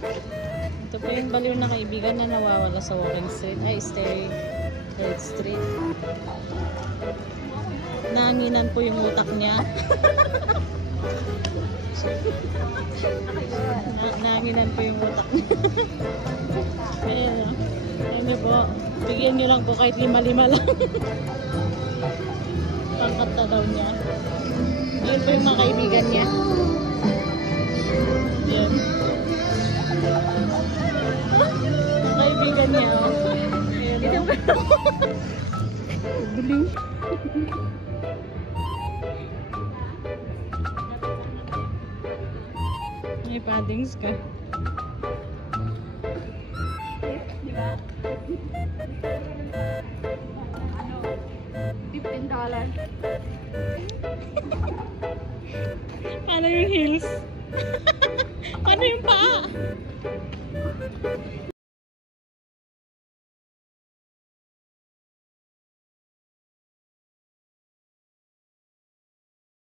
Ito po yung baliw na kaibigan na nawawala sa Warren Street. Ay, Third Street. Nanginan po yung utak niya. Nanginan po yung utak niya. Ayan o. Ayan po. Bigyan niyo lang po kahit 5 lang. Pangkata daw niya. Yun po yung mga kaibigan niya. Yan. Mga kaibigan niya o. Ayan o. Baliw. May paddings ka. Diba? $15. Paano yung heels? Paano yung paa?